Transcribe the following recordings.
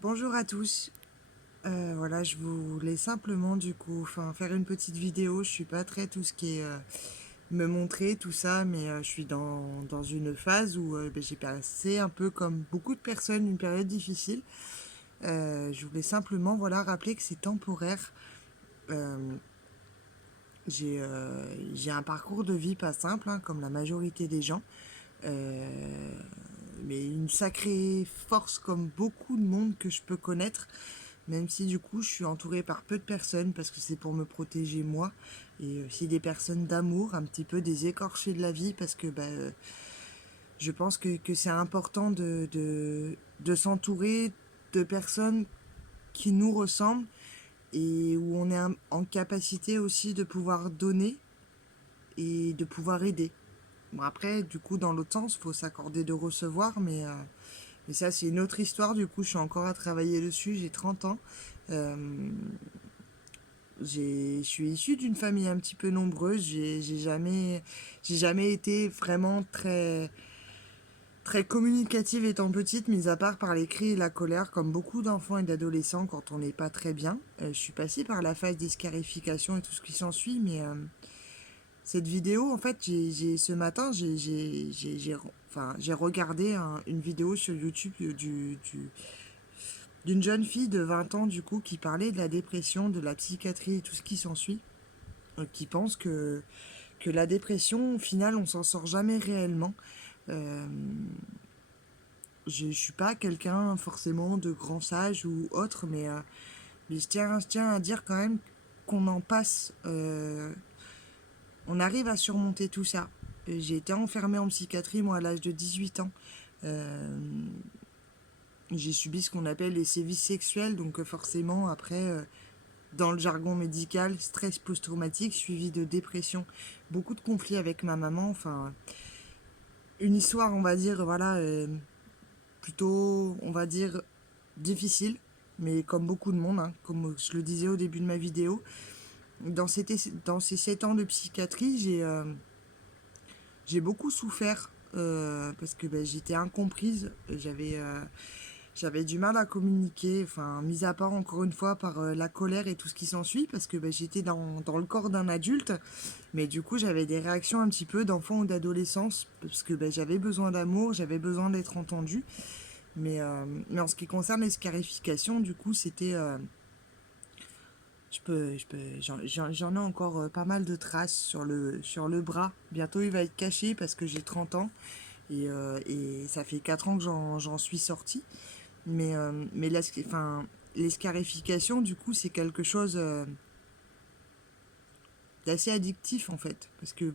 Bonjour à tous. Voilà, je voulais simplement faire une petite vidéo. Je suis pas très tout ce qui est me montrer tout ça, mais je suis dans une phase où j'ai passé un peu comme beaucoup de personnes une période difficile. Je voulais simplement rappeler que c'est temporaire. Euh, j'ai un parcours de vie pas simple, hein, comme la majorité des gens. Euh, mais une sacrée force comme beaucoup de monde que je peux connaître. Même si du coup je suis entourée par peu de personnes parce que c'est pour me protéger moi et aussi des personnes d'amour, un petit peu des écorchés de la vie parce que je pense que c'est important de s'entourer de personnes qui nous ressemblent et où on est en capacité aussi de pouvoir donner et de pouvoir aider. Bon après du coup dans l'autre sens il faut s'accorder de recevoir mais ça c'est une autre histoire, du coup je suis encore à travailler dessus, j'ai 30 ans. Euh, je suis issue d'une famille un petit peu nombreuse. J'ai jamais été vraiment très communicative étant petite, mis à part par les cris et la colère, comme beaucoup d'enfants et d'adolescents quand on n'est pas très bien. Je suis passée par la phase des scarifications et tout ce qui s'ensuit, mais cette vidéo, en fait, ce matin, j'ai regardé une vidéo sur YouTube d'une jeune fille de 20 ans, du coup, qui parlait de la dépression, de la psychiatrie et tout ce qui s'ensuit, qui pense que la dépression, au final, on s'en sort jamais réellement. Euh, je suis pas quelqu'un forcément de grand sage ou autre, mais je tiens à dire quand même qu'on en passe. On arrive à surmonter tout ça. J'ai été enfermée en psychiatrie, moi, à l'âge de 18 ans. Euh, j'ai subi ce qu'on appelle les sévices sexuels, donc forcément, après, dans le jargon médical, stress post-traumatique suivi de dépression. Beaucoup de conflits avec ma maman, enfin, une histoire, on va dire, plutôt, on va dire, difficile, mais comme beaucoup de monde, hein, comme je le disais au début de ma vidéo. Dans ces 7 ans de psychiatrie, j'ai beaucoup souffert parce que j'étais incomprise, j'avais du mal à communiquer, enfin, mis à part encore une fois par la colère et tout ce qui s'ensuit, parce que j'étais dans le corps d'un adulte, mais du coup j'avais des réactions un petit peu d'enfant ou d'adolescence, parce que j'avais besoin d'amour, j'avais besoin d'être entendue. Mais en ce qui concerne les scarifications, du coup, c'était. J'en ai encore pas mal de traces sur le bras. Bientôt, il va être caché parce que j'ai 30 ans et ça fait 4 ans que j'en suis sortie. Mais les scarifications, du coup, c'est quelque chose d'assez addictif en fait. Parce que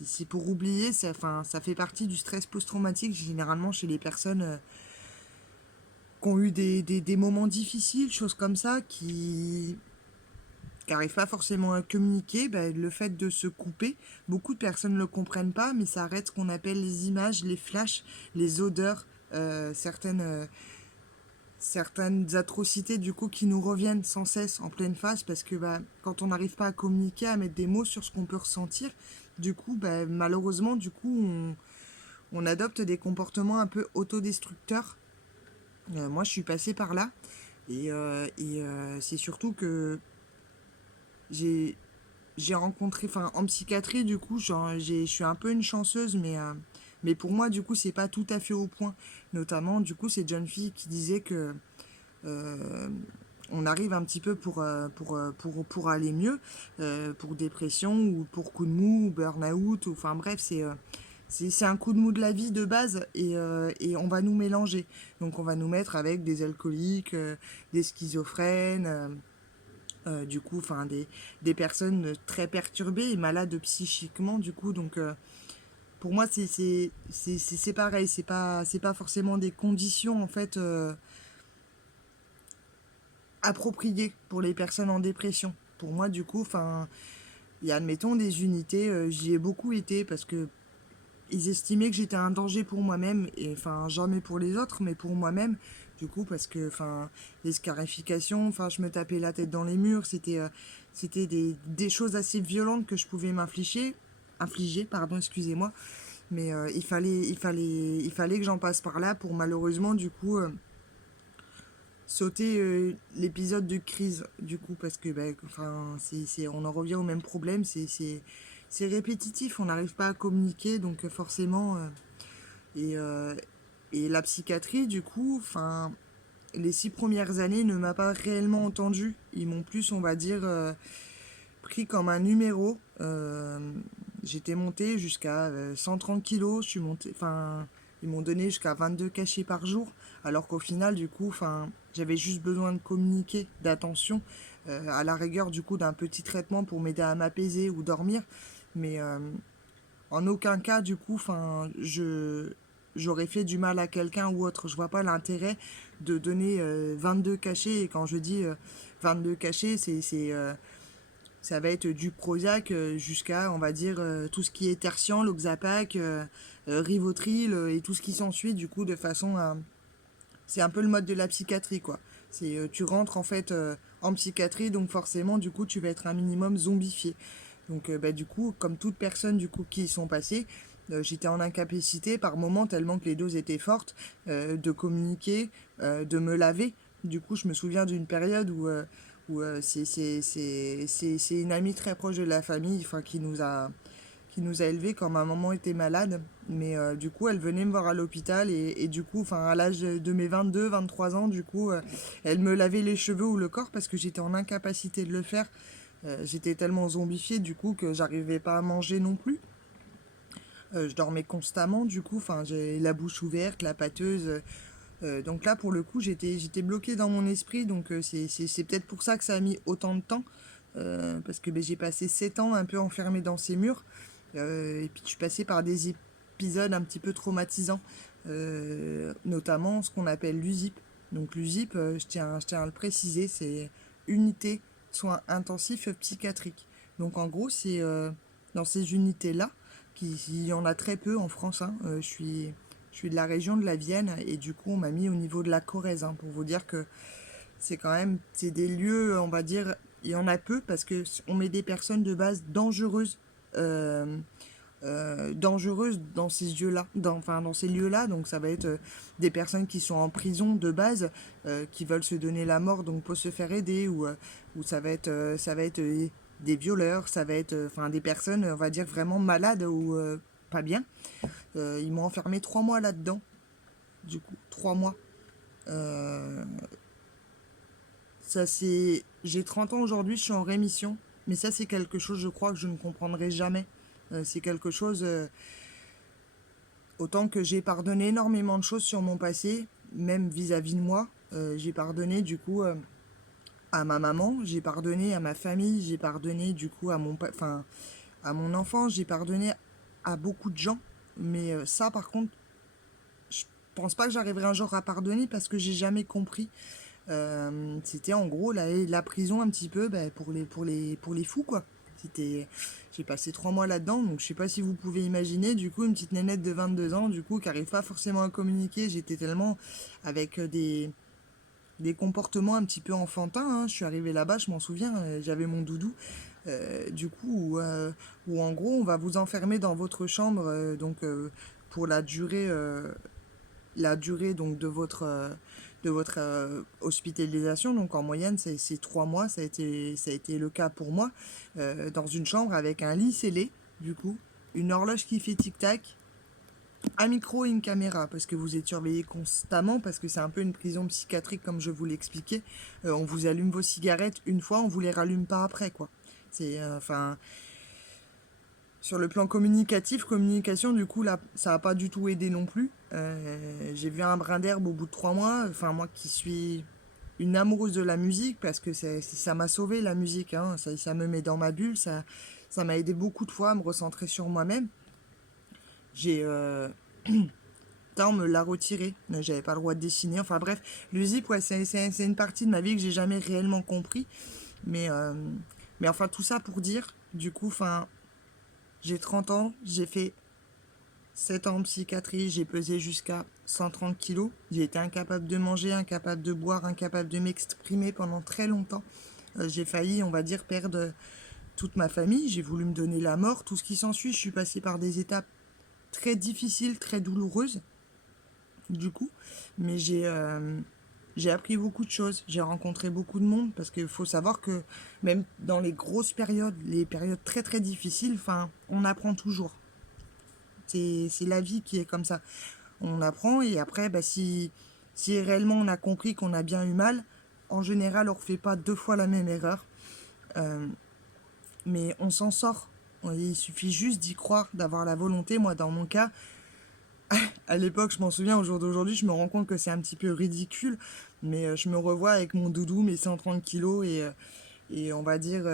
c'est pour oublier, ça fait partie du stress post-traumatique généralement chez les personnes qui ont eu des moments difficiles, choses comme ça, qui n'arrivent pas forcément à communiquer. Le fait de se couper, beaucoup de personnes ne le comprennent pas, mais ça arrête ce qu'on appelle les images, les flashs, les odeurs, certaines atrocités du coup qui nous reviennent sans cesse en pleine face parce que quand on n'arrive pas à communiquer, à mettre des mots sur ce qu'on peut ressentir, du coup malheureusement on adopte des comportements un peu autodestructeurs. Moi je suis passée par là c'est surtout que j'ai j'ai rencontré, enfin en psychiatrie du coup, je suis un peu une chanceuse, mais pour moi du coup c'est pas tout à fait au point. Notamment du coup cette jeune fille qui disait que euh, on arrive un petit peu pour aller mieux, pour dépression ou pour coup de mou ou burn-out, ou, enfin bref c'est un coup de mou de la vie de base et on va nous mélanger. Donc on va nous mettre avec des alcooliques, des schizophrènes, du coup, des personnes très perturbées et malades psychiquement, du coup. Donc, pour moi, c'est pareil. C'est pas forcément des conditions, en fait, appropriées pour les personnes en dépression. Pour moi, du coup, enfin, il y a, admettons, des unités, j'y ai beaucoup été parce que ils estimaient que j'étais un danger pour moi-même et enfin jamais pour les autres mais pour moi-même, du coup, parce que enfin les scarifications, enfin je me tapais la tête dans les murs, c'était des choses assez violentes que je pouvais infliger, pardon, excusez-moi, mais il fallait que j'en passe par là pour malheureusement du coup sauter l'épisode de crise, du coup, parce que enfin, on en revient au même problème, c'est répétitif, on n'arrive pas à communiquer, donc forcément, et, euh, et la psychiatrie, du coup, enfin, les 6 premières années ne m'a pas réellement entendu, ils m'ont plus, on va dire, pris comme un numéro. J'étais monté jusqu'à 130 kilos, je suis monté, enfin, ils m'ont donné jusqu'à 22 cachets par jour, alors qu'au final, du coup, enfin, j'avais juste besoin de communiquer, d'attention, à la rigueur, du coup, d'un petit traitement pour m'aider à m'apaiser ou dormir, mais en aucun cas, du coup, enfin, j'aurais fait du mal à quelqu'un ou autre. Je vois pas l'intérêt de donner 22 cachets, et quand je dis 22 cachets, ça va être du Prozac jusqu'à, on va dire, tout ce qui est tertian, l'Oxapac, Rivotril et tout ce qui s'ensuit, du coup, de façon à... C'est un peu le mode de la psychiatrie, quoi. Tu rentres, en fait, en psychiatrie, donc forcément, du coup, tu vas être un minimum zombifié. Donc, du coup, comme toute personne, du coup, qui y sont passées, j'étais en incapacité par moment, tellement que les doses étaient fortes, de communiquer, de me laver. Du coup, je me souviens d'une période où c'est une amie très proche de la famille, enfin, qui nous a élevés quand ma maman était malade. Mais du coup, elle venait me voir à l'hôpital et du coup, enfin, à l'âge de mes 22, 23 ans, du coup, elle me lavait les cheveux ou le corps parce que j'étais en incapacité de le faire. J'étais tellement zombifiée du coup que j'arrivais pas à manger non plus. Je dormais constamment du coup, enfin, j'ai la bouche ouverte, la pâteuse. Donc là, pour le coup, j'étais bloquée dans mon esprit. Donc c'est peut-être pour ça que ça a mis autant de temps. Parce que j'ai passé 7 ans un peu enfermée dans ces murs. Et puis je suis passée par des épisodes un petit peu traumatisants. Notamment ce qu'on appelle l'USIP. Donc l'USIP, je tiens à le préciser, c'est unité de soins intensifs psychiatriques. Donc en gros, c'est dans ces unités-là, il y en a très peu en France, hein. Je suis de la région de la Vienne et du coup on m'a mis au niveau de la Corrèze, hein, pour vous dire que c'est quand même, c'est des lieux, on va dire, il y en a peu parce que on met des personnes de base dangereuses, euh, dangereuses dans ces lieux-là, enfin dans ces lieux-là. Donc ça va être des personnes qui sont en prison de base, qui veulent se donner la mort, donc pour se faire aider, ou ça va être des violeurs, ça va être, enfin des personnes, on va dire vraiment malades ou pas bien. Ils m'ont enfermé 3 mois là-dedans, du coup, 3 mois. Euh, j'ai 30 ans aujourd'hui, je suis en rémission, mais ça c'est quelque chose, je crois que je ne comprendrai jamais. C'est quelque chose, autant que j'ai pardonné énormément de choses sur mon passé, même vis-à-vis de moi. J'ai pardonné du coup à ma maman, j'ai pardonné à ma famille, j'ai pardonné du coup enfin, à mon enfant, j'ai pardonné à beaucoup de gens. Mais ça par contre, je pense pas que j'arriverai un jour à pardonner parce que j'ai jamais compris. C'était en gros la prison un petit peu, pour les fous, quoi. C'était, j'ai passé 3 mois là-dedans, donc je sais pas si vous pouvez imaginer, du coup, une petite nénette de 22 ans, du coup, qui arrive pas forcément à communiquer. J'étais tellement avec des comportements un petit peu enfantins, hein. Je suis arrivé là-bas, je m'en souviens, j'avais mon doudou, du coup, où en gros, on va vous enfermer dans votre chambre, pour la durée donc de votre hospitalisation. Donc en moyenne, c'est 3 mois. Ça a été le cas pour moi, dans une chambre avec un lit scellé, du coup, une horloge qui fait tic-tac, un micro et une caméra, parce que vous êtes surveillé constamment, parce que c'est un peu une prison psychiatrique, comme je vous l'expliquais. On vous allume vos cigarettes une fois, on vous les rallume pas après, quoi. C'est, enfin, sur le plan communication, du coup, là, ça n'a pas du tout aidé non plus. J'ai vu un brin d'herbe au bout de 3 mois. Enfin, moi qui suis une amoureuse de la musique, parce que ça m'a sauvé la musique, hein. Ça me met dans ma bulle, ça m'a aidé beaucoup de fois à me recentrer sur moi-même. J'ai. On me l'a retiré. J'avais pas le droit de dessiner. Enfin bref, le zip, ouais, c'est une partie de ma vie que j'ai jamais réellement compris. Mais, euh, mais enfin, tout ça pour dire, du coup, enfin, j'ai 30 ans, j'ai fait 7 ans en psychiatrie, j'ai pesé jusqu'à 130 kilos. J'ai été incapable de manger, incapable de boire, incapable de m'exprimer pendant très longtemps. J'ai failli, on va dire, perdre toute ma famille. J'ai voulu me donner la mort, tout ce qui s'ensuit. Je suis passée par des étapes très difficiles, très douloureuses, du coup. Mais j'ai appris beaucoup de choses, j'ai rencontré beaucoup de monde, parce qu'il faut savoir que même dans les grosses périodes, les périodes très très difficiles, enfin, on apprend toujours. C'est la vie qui est comme ça. On apprend et après, bah, si réellement on a compris qu'on a bien eu mal, en général, on ne refait pas 2 fois la même erreur. Euh, mais on s'en sort. Il suffit juste d'y croire, d'avoir la volonté. Moi, dans mon cas, à l'époque, je m'en souviens, au jour d'aujourd'hui, je me rends compte que c'est un petit peu ridicule, mais je me revois avec mon doudou, mes 130 kilos et on va dire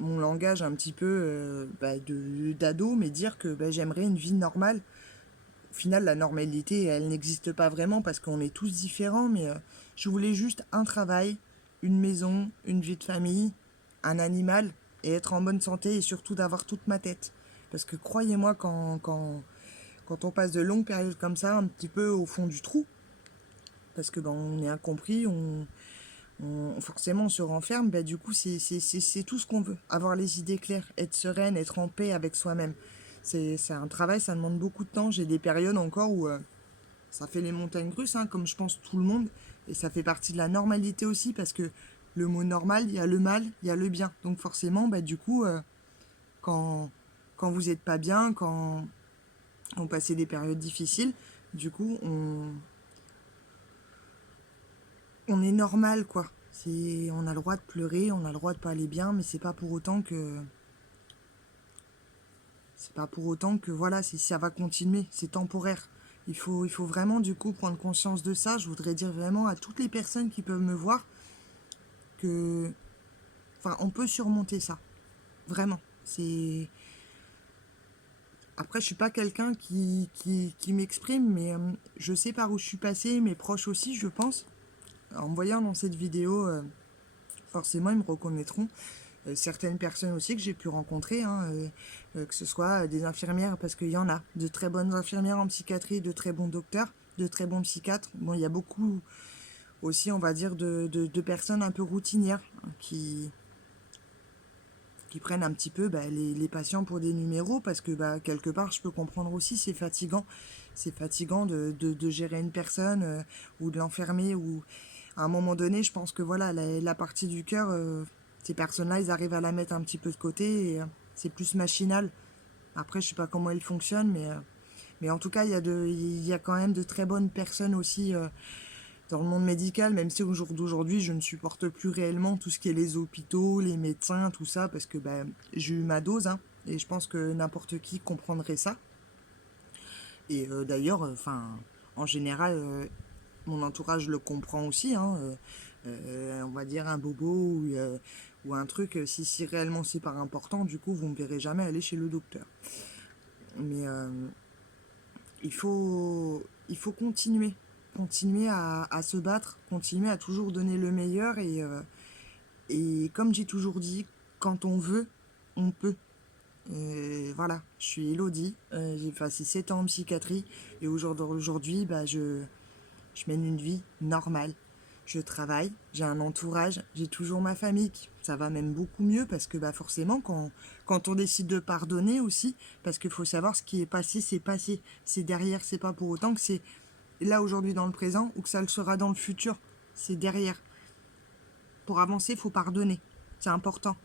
mon langage un petit peu d'ado, mais dire que bah, j'aimerais une vie normale. Au final, la normalité, elle n'existe pas vraiment parce qu'on est tous différents, mais je voulais juste un travail, une maison, une vie de famille, un animal et être en bonne santé et surtout d'avoir toute ma tête. Parce que croyez-moi, quand on passe de longues périodes comme ça, un petit peu au fond du trou, parce que ben, on est incompris, forcément on se renferme, ben, du coup c'est tout ce qu'on veut. Avoir les idées claires, être sereine, être en paix avec soi-même. C'est un travail, ça demande beaucoup de temps. J'ai des périodes encore où ça fait les montagnes russes, hein, comme je pense tout le monde, et ça fait partie de la normalité aussi, parce que le mot normal, il y a le mal, il y a le bien. Donc forcément, bah, du coup, quand, quand vous n'êtes pas bien, quand on passait des périodes difficiles, du coup, on est normal, quoi. On a le droit de pleurer, on a le droit de pas aller bien, mais c'est pas pour autant que voilà, ça va continuer, c'est temporaire. Il faut vraiment du coup prendre conscience de ça. Je voudrais dire vraiment à toutes les personnes qui peuvent me voir que, enfin, on peut surmonter ça, vraiment. C'est Après, je suis pas quelqu'un qui m'exprime, mais je sais par où je suis passée, mes proches aussi, je pense. En me voyant dans cette vidéo, forcément, ils me reconnaîtront. Certaines personnes aussi que j'ai pu rencontrer, hein, que ce soit des infirmières, parce qu'il y en a de très bonnes infirmières en psychiatrie, de très bons docteurs, de très bons psychiatres. Bon, il y a beaucoup aussi, on va dire, de personnes un peu routinières hein, qui prennent un petit peu bah, les patients pour des numéros, parce que bah, quelque part, je peux comprendre aussi, c'est fatigant. C'est fatigant de gérer une personne ou de l'enfermer. Ou à un moment donné, je pense que voilà, la partie du cœur, ces personnes-là, ils arrivent à la mettre un petit peu de côté et c'est plus machinal. Après, je sais pas comment ils fonctionnent, mais en tout cas, il y a quand même de très bonnes personnes aussi dans le monde médical, même si au jour d'aujourd'hui, je ne supporte plus réellement tout ce qui est les hôpitaux, les médecins, tout ça, parce que bah, j'ai eu ma dose, hein, et je pense que n'importe qui comprendrait ça. Et d'ailleurs, en général, mon entourage le comprend aussi, hein, on va dire un bobo ou un truc, si réellement c'est pas important, du coup, vous ne me verrez jamais aller chez le docteur. Mais il faut, il faut continuer à se battre, continuer à toujours donner le meilleur et comme j'ai toujours dit, quand on veut, on peut. Voilà, je suis Elodie, j'ai passé 7 ans en psychiatrie et aujourd'hui, bah, je mène une vie normale. Je travaille, j'ai un entourage, j'ai toujours ma famille. Ça va même beaucoup mieux parce que bah forcément, quand on décide de pardonner aussi, parce qu'il faut savoir ce qui est passé, c'est passé. C'est derrière, c'est pas pour autant que c'est là aujourd'hui dans le présent ou que ça le sera dans le futur. C'est derrière. Pour avancer, il faut pardonner. C'est important.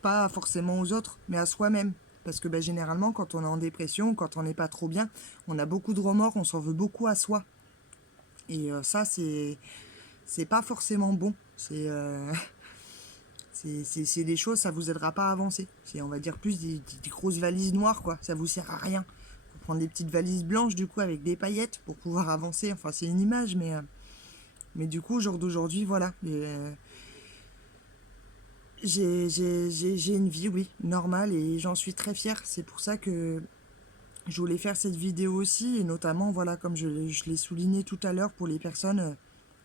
Pas forcément aux autres, mais à soi-même. Parce que bah, généralement, quand on est en dépression, quand on n'est pas trop bien, on a beaucoup de remords, on s'en veut beaucoup à soi. Et ça, c'est pas forcément bon. C'est des choses, ça vous aidera pas à avancer. C'est, on va dire, plus des grosses valises noires, quoi. Ça vous sert à rien. Faut prendre des petites valises blanches, du coup, avec des paillettes pour pouvoir avancer. Enfin, c'est une image, mais du coup, au jour d'aujourd'hui, voilà. J'ai une vie, oui, normale et j'en suis très fière. C'est pour ça que je voulais faire cette vidéo aussi, et notamment, voilà, comme je l'ai souligné tout à l'heure, pour les personnes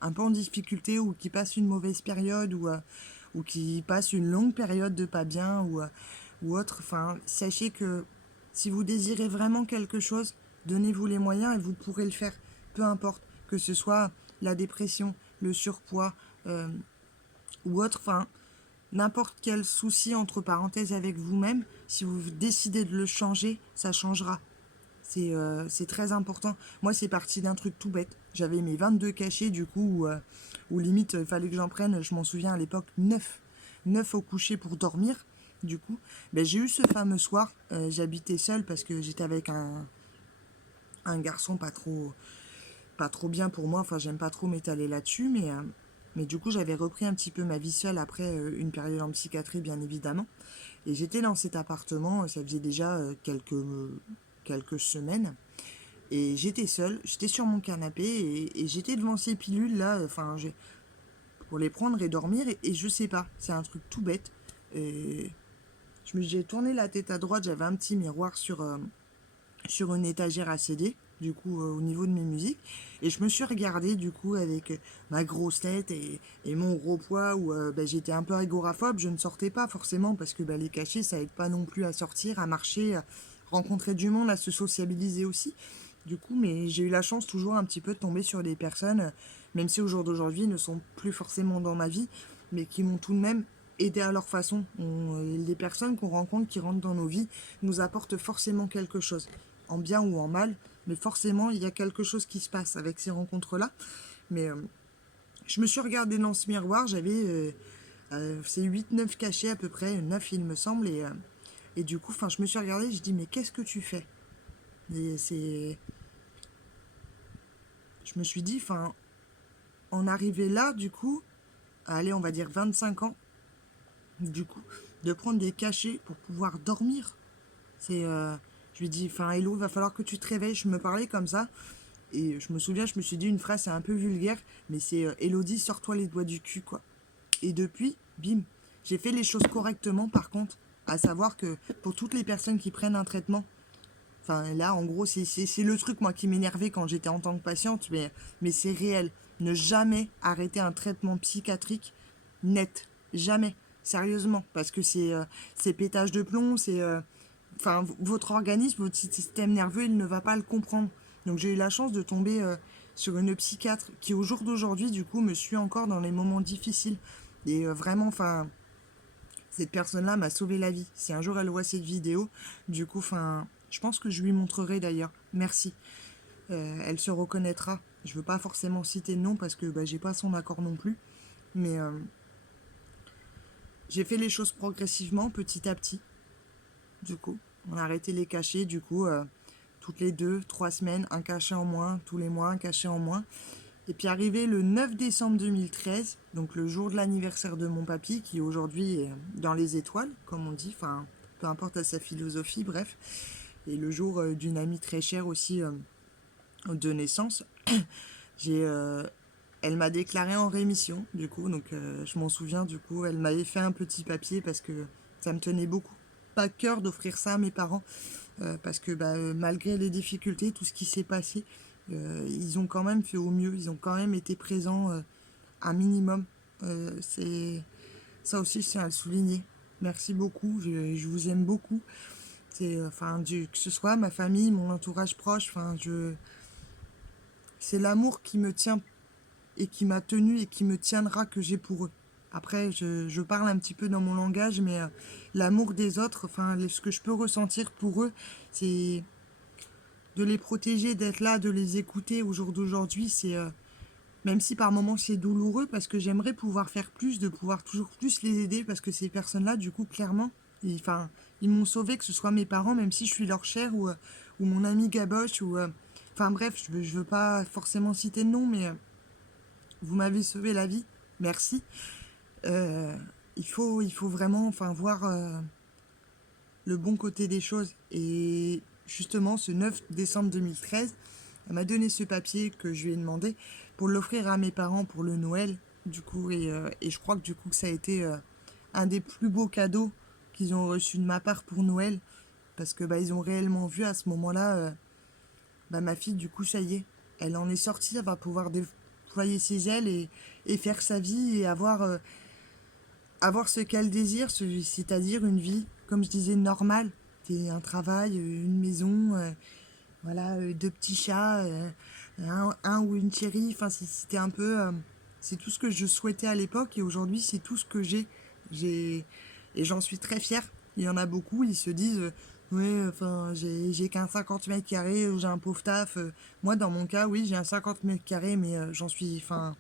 un peu en difficulté ou qui passent une mauvaise période ou qui passent une longue période de pas bien ou autre. Enfin, sachez que si vous désirez vraiment quelque chose, donnez-vous les moyens et vous pourrez le faire. Peu importe, que ce soit la dépression, le surpoids ou autre, enfin, n'importe quel souci entre parenthèses avec vous-même, si vous décidez de le changer, ça changera. C'est très important. Moi, c'est parti d'un truc tout bête. J'avais mes 22 cachets, du coup, où limite, il fallait que j'en prenne, je m'en souviens à l'époque, 9. 9 au coucher pour dormir. Du coup, ben, j'ai eu ce fameux soir. J'habitais seule parce que j'étais avec un garçon pas trop bien pour moi. Enfin, j'aime pas trop m'étaler là-dessus, mais du coup, j'avais repris un petit peu ma vie seule après une période en psychiatrie, bien évidemment. Et j'étais dans cet appartement, ça faisait déjà quelques semaines. Et j'étais seule, j'étais sur mon canapé et j'étais devant ces pilules là, pour les prendre et dormir. Et je sais pas, c'est un truc tout bête. Et j'ai tourné la tête à droite, j'avais un petit miroir sur une étagère à CD, du coup, au niveau de mes musiques. Et je me suis regardée, du coup, avec ma grosse tête et mon gros poids, où j'étais un peu agoraphobe. Je ne sortais pas forcément parce que les cachets, ça aide pas non plus à sortir, à marcher, à rencontrer du monde, à se sociabiliser aussi. Du coup, mais j'ai eu la chance toujours un petit peu de tomber sur des personnes, même si au jour d'aujourd'hui ne sont plus forcément dans ma vie, mais qui m'ont tout de même aidé à leur façon. Les personnes qu'on rencontre, qui rentrent dans nos vies, nous apportent forcément quelque chose, en bien ou en mal, mais forcément il y a quelque chose qui se passe avec ces rencontres-là. Mais je me suis regardée dans ce miroir, j'avais c'est 8-9 cachets à peu près, 9 il me semble, et du coup, je me suis regardée, je dis mais qu'est-ce que tu fais? Et je me suis dit, en arriver là, du coup, allez, on va dire 25 ans, du coup, de prendre des cachets pour pouvoir dormir. C'est, je lui dis, Hello, va falloir que tu te réveilles. Je me parlais comme ça. Et je me souviens, je me suis dit une phrase, c'est un peu vulgaire, mais c'est Elodie, sors-toi les doigts du cul, quoi. Et depuis, bim, j'ai fait les choses correctement, par contre, à savoir que pour toutes les personnes qui prennent un traitement, là, en gros, c'est le truc, moi, qui m'énervait quand j'étais en tant que patiente, mais c'est réel. Ne jamais arrêter un traitement psychiatrique net. Jamais. Sérieusement. Parce que c'est pétage de plomb, votre organisme, votre système nerveux, il ne va pas le comprendre. Donc j'ai eu la chance de tomber sur une psychiatre qui, au jour d'aujourd'hui, du coup, me suit encore dans les moments difficiles. Et vraiment, cette personne-là m'a sauvé la vie. Si un jour elle voit cette vidéo, du coup, je pense que je lui montrerai d'ailleurs. Merci. Elle se reconnaîtra. Je veux pas forcément citer de nom parce que j'ai pas son accord non plus. Mais j'ai fait les choses progressivement, petit à petit. Du coup, on a arrêté les cachets. Du coup, toutes les 2-3 semaines, un cachet en moins. Tous les mois, un cachet en moins. Et puis arrivé le 9 décembre 2013, donc le jour de l'anniversaire de mon papy, qui aujourd'hui est dans les étoiles, comme on dit, peu importe à sa philosophie, bref. Et le jour d'une amie très chère aussi de naissance, j'ai, elle m'a déclaré en rémission, du coup, donc je m'en souviens, du coup, elle m'avait fait un petit papier parce que ça me tenait beaucoup pas cœur d'offrir ça à mes parents, parce que malgré les difficultés, tout ce qui s'est passé, ils ont quand même fait au mieux, ils ont quand même été présents un minimum. C'est ça aussi, c'est à le souligner. Merci beaucoup, je vous aime beaucoup. C'est que ce soit ma famille, mon entourage proche, c'est l'amour qui me tient et qui m'a tenu et qui me tiendra que j'ai pour eux. Après, je parle un petit peu dans mon langage, mais l'amour des autres, ce que je peux ressentir pour eux, c'est de les protéger, d'être là, de les écouter au jour d'aujourd'hui. Même si par moments c'est douloureux, parce que j'aimerais pouvoir faire plus, de pouvoir toujours plus les aider, parce que ces personnes-là, du coup, clairement, ils m'ont sauvé, que ce soit mes parents, même si je suis leur chair, ou mon ami Gaboche, bref, je veux pas forcément citer de nom, mais vous m'avez sauvé la vie, merci. Il faut vraiment voir le bon côté des choses. Et justement, ce 9 décembre 2013, elle m'a donné ce papier que je lui ai demandé pour l'offrir à mes parents pour le Noël. Du coup, et je crois que du coup, ça a été un des plus beaux cadeaux qu'ils ont reçu de ma part pour Noël. Parce que ils ont réellement vu à ce moment-là, ma fille, du coup, ça y est, elle en est sortie, elle va pouvoir déployer ses ailes et faire sa vie et avoir ce qu'elle désire, c'est-à-dire une vie, comme je disais, normale. Un travail, une maison, voilà, deux petits chats, un ou une chérie. C'était un peu... c'est tout ce que je souhaitais à l'époque et aujourd'hui, c'est tout ce que j'ai. Et j'en suis très fière. Il y en a beaucoup, ils se disent Ouais, enfin, j'ai qu'un 50 mètres carrés, j'ai un pauvre taf. Moi, dans mon cas, oui, j'ai un 50 mètres carrés, mais j'en suis, enfin,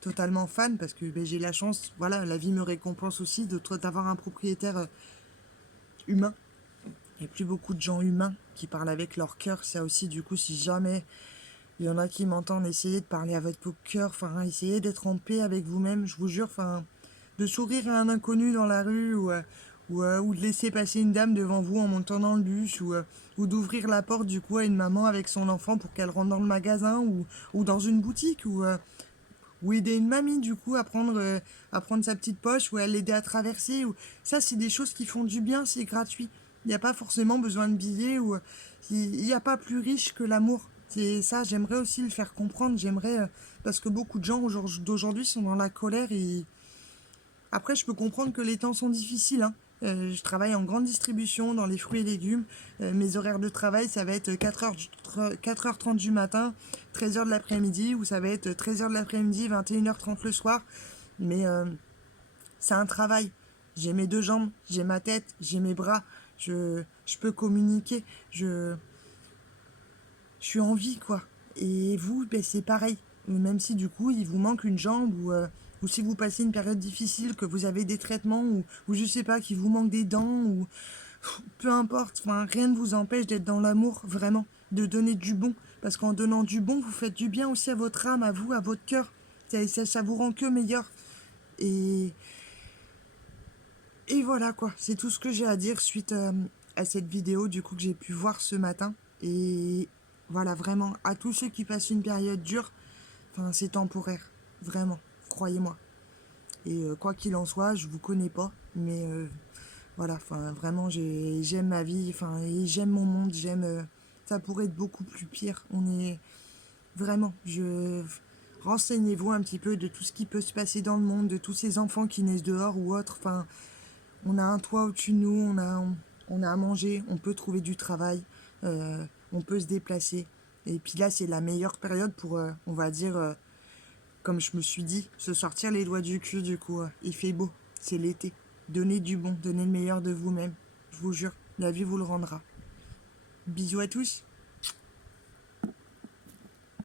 totalement fan parce que ben, j'ai la chance, voilà, la vie me récompense aussi d'avoir un propriétaire humain. Il n'y a plus beaucoup de gens humains qui parlent avec leur cœur. Ça aussi, du coup, si jamais il y en a qui m'entendent, essayez de parler à votre cœur, enfin, essayez d'être en paix avec vous-même, je vous jure, enfin, de sourire à un inconnu dans la rue ou de laisser passer une dame devant vous en montant dans le bus ou d'ouvrir la porte du coup à une maman avec son enfant pour qu'elle rentre dans le magasin ou dans une boutique ou aider une mamie du coup à prendre sa petite poche ou à l'aider à traverser. Ça, c'est des choses qui font du bien, c'est gratuit. Il n'y a pas forcément besoin de billets ou il n'y a pas plus riche que l'amour. C'est ça, j'aimerais aussi le faire comprendre. J'aimerais, parce que beaucoup de gens d'aujourd'hui sont dans la colère et après, je peux comprendre que les temps sont difficiles, hein. Je travaille en grande distribution dans les fruits et légumes. Mes horaires de travail, ça va être 4h30 du matin, 13h de l'après-midi, ou ça va être 13h de l'après-midi, 21h30 le soir. Mais c'est un travail. J'ai mes deux jambes, j'ai ma tête, j'ai mes bras. Je peux communiquer. Je suis en vie, quoi. Et vous, ben, c'est pareil. Même si du coup, il vous manque une jambe ou si vous passez une période difficile, que vous avez des traitements ou je sais pas, qu'il vous manque des dents ou peu importe, enfin, rien ne vous empêche d'être dans l'amour, vraiment, de donner du bon. Parce qu'en donnant du bon, vous faites du bien aussi à votre âme, à vous, à votre cœur. Ça vous rend que meilleur. Et, et voilà quoi, c'est tout ce que j'ai à dire suite à cette vidéo du coup que j'ai pu voir ce matin. Et voilà, vraiment, à tous ceux qui passent une période dure, enfin, c'est temporaire, vraiment, croyez-moi. Et quoi qu'il en soit, je vous connais pas, mais voilà, enfin, vraiment, j'aime ma vie, enfin, et j'aime mon monde, ça pourrait être beaucoup plus pire. On est vraiment, renseignez-vous un petit peu de tout ce qui peut se passer dans le monde, de tous ces enfants qui naissent dehors ou autres. Enfin, on a un toit au-dessus de nous, on a à manger, on peut trouver du travail, on peut se déplacer. Et puis là, c'est la meilleure période pour, on va dire, comme je me suis dit, se sortir les doigts du cul du coup. Il fait beau, c'est l'été. Donnez du bon, donnez le meilleur de vous-même. Je vous jure, la vie vous le rendra. Bisous à tous.